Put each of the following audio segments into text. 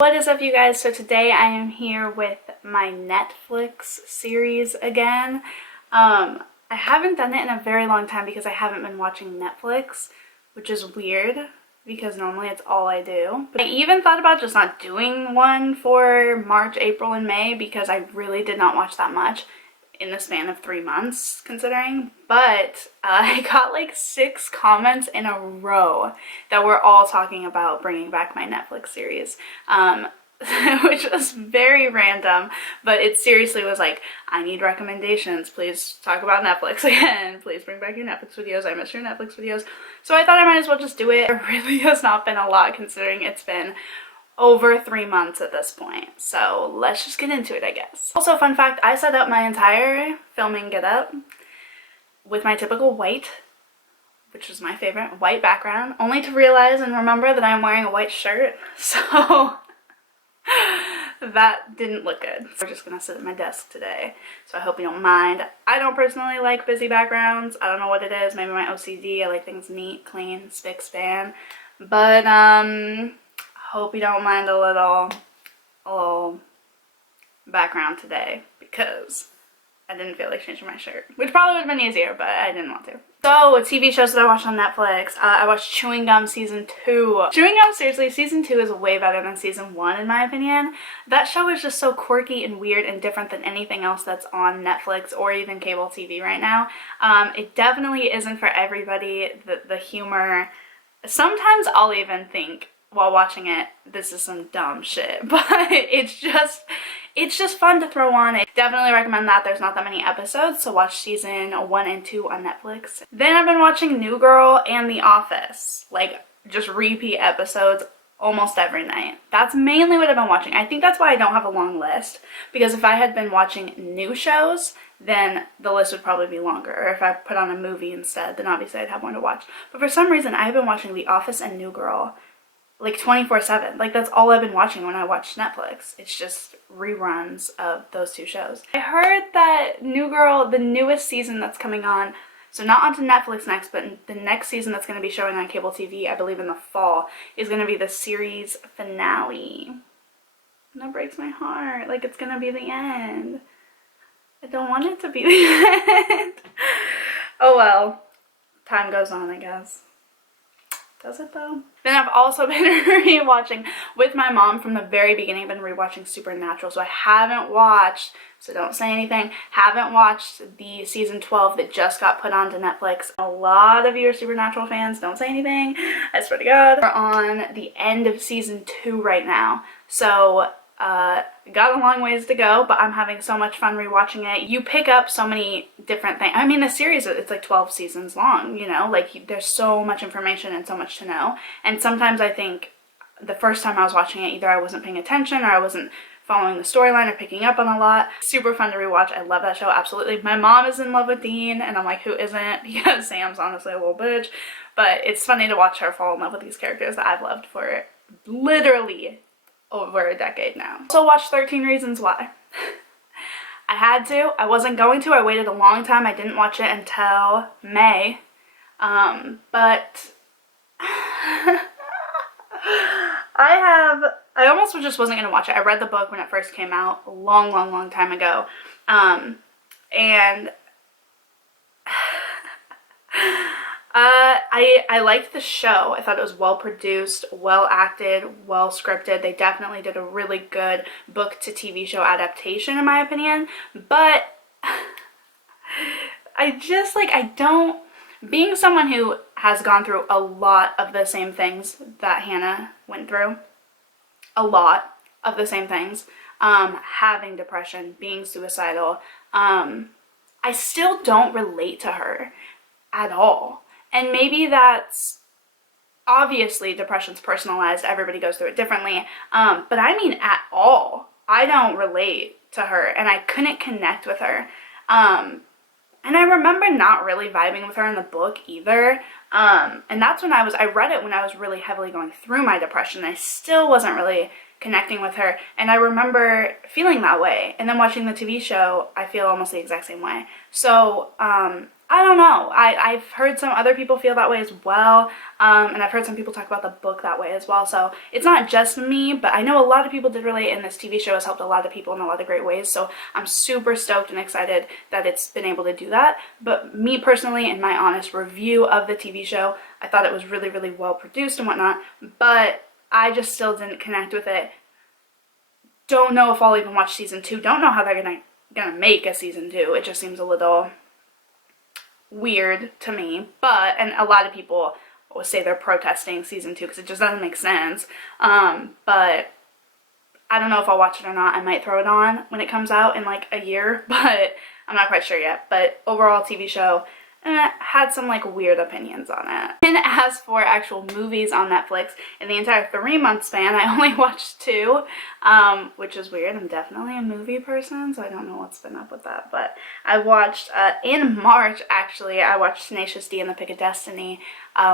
What is up, you guys? So today I am here with my Netflix series again. I haven't done it in a very long time because I haven't been watching Netflix, which is weird because normally it's all I do. But I even thought about just not doing one for March, April, and May because I really did not watch that much in the span of 3 months, considering. But I got like 6 comments in a row that were all talking about bringing back my Netflix series, which was very random, but it seriously was like, I need recommendations, please talk about Netflix again, please bring back your Netflix videos, I miss your Netflix videos. So I thought I might as well just do it. It really has not been a lot considering it's been over 3 months at this point. So let's just get into it, I guess. Also, fun fact, I set up my entire filming getup with my typical white, which is my favorite, white background, only to realize and remember that I'm wearing a white shirt. So that didn't look good. We're just gonna sit at my desk today, so I hope you don't mind. I don't personally like busy backgrounds. I don't know what it is, maybe my OCD. I like things neat, clean, spick span. But hope you don't mind a little background today because I didn't feel like changing my shirt, which probably would have been easier, but I didn't want to. So, TV shows that I watched on Netflix. I watched Chewing Gum Season 2. Chewing Gum, seriously, Season 2 is way better than Season 1 in my opinion. That show is just so quirky and weird and different than anything else that's on Netflix or even cable TV right now. It definitely isn't for everybody. The humor, sometimes I'll even think while watching it, this is some dumb shit, but it's just fun to throw on. I definitely recommend that. There's not that many episodes, so watch season 1 and 2 on Netflix. Then I've been watching New Girl and The Office, like just repeat episodes almost every night. That's mainly what I've been watching. I think that's why I don't have a long list, because if I had been watching new shows, then the list would probably be longer. Or if I put on a movie instead, then obviously I'd have one to watch. But for some reason, I've been watching The Office and New Girl like 24/7. Like, that's all I've been watching when I watch Netflix. It's just reruns of those 2 shows. I heard that New Girl, the newest season that's coming on, so not onto Netflix next, but the next season that's going to be showing on cable TV, I believe in the fall, is going to be the series finale. And that breaks my heart. Like, it's going to be the end. I don't want it to be the end. Oh well. Time goes on, I guess. Does it though? Then I've also been rewatching with my mom from the very beginning. I've been rewatching Supernatural, so I haven't watched, so don't say anything, haven't watched the season 12 that just got put onto Netflix. A lot of you are Supernatural fans, don't say anything, I swear to God. We're on the end of season 2 right now, so got a long ways to go, but I'm having so much fun rewatching it. You pick up so many different things. I mean, the series, it's like 12 seasons long, you know? Like, there's so much information and so much to know. And sometimes I think the first time I was watching it, either I wasn't paying attention or I wasn't following the storyline or picking up on a lot. Super fun to rewatch. I love that show, absolutely. My mom is in love with Dean, and I'm like, who isn't? Because Sam's honestly a little bitch. But it's funny to watch her fall in love with these characters that I've loved for literally over a decade now. Also watched 13 Reasons Why. I had to. I wasn't going to. I waited a long time. I didn't watch it until May. But I almost just wasn't going to watch it. I read the book when it first came out a long time ago. And I liked the show. I thought it was well produced, well acted, well scripted. They definitely did a really good book to TV show adaptation in my opinion, but being someone who has gone through a lot of the same things that Hannah went through, a lot of the same things, having depression, being suicidal, I still don't relate to her at all. And maybe that's, obviously depression's personalized, everybody goes through it differently, but I mean at all. I don't relate to her, and I couldn't connect with her. And I remember not really vibing with her in the book either, and that's when I read it when I was really heavily going through my depression. I still wasn't really connecting with her, and I remember feeling that way, and then watching the TV show, I feel almost the exact same way. So, I don't know. I've heard some other people feel that way as well, and I've heard some people talk about the book that way as well, so it's not just me, but I know a lot of people did relate, and this TV show has helped a lot of people in a lot of great ways, so I'm super stoked and excited that it's been able to do that. But me personally, in my honest review of the TV show, I thought it was really, really well produced and whatnot, but I just still didn't connect with it. Don't know if I'll even watch season 2. Don't know how they're gonna make a season 2. It just seems a little weird to me, but, and a lot of people will say they're protesting season 2 because it just doesn't make sense, but I don't know if I'll watch it or not. I might throw it on when it comes out in like a year, but I'm not quite sure yet. But overall, TV show, had some like weird opinions on it. And as for actual movies on Netflix, in the entire 3-month span, I only watched 2, which is weird. I'm definitely a movie person, so I don't know what's been up with that. But I watched, in March actually, I watched Tenacious D and the Pick of Destiny,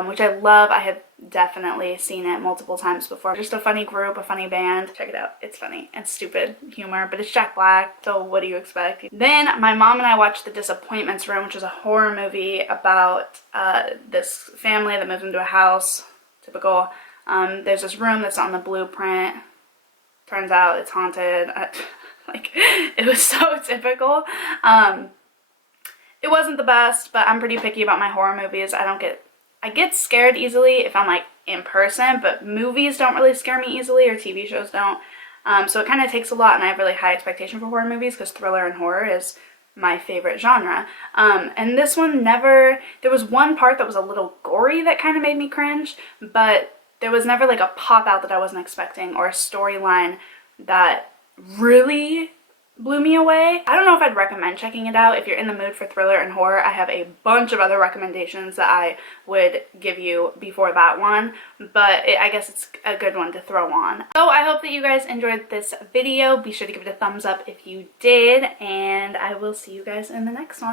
which I love. I have definitely seen it multiple times before. Just a funny group, a funny band. Check it out. It's funny and stupid humor, but it's Jack Black, so what do you expect? Then my mom and I watched The Disappointments Room, which is a horror movie about this family that moves into a house. Typical. There's this room that's on the blueprint. Turns out it's haunted. Like, it was so typical. It wasn't the best, but I'm pretty picky about my horror movies. I get scared easily if I'm like in person, but movies don't really scare me easily, or TV shows don't. So it kind of takes a lot, and I have really high expectation for horror movies because thriller and horror is my favorite genre. And this one never, there was one part that was a little gory that kind of made me cringe, but there was never like a pop out that I wasn't expecting, or a storyline that really blew me away. I don't know if I'd recommend checking it out. If you're in the mood for thriller and horror, I have a bunch of other recommendations that I would give you before that one, but I guess it's a good one to throw on. So I hope that you guys enjoyed this video. Be sure to give it a thumbs up if you did, and I will see you guys in the next one.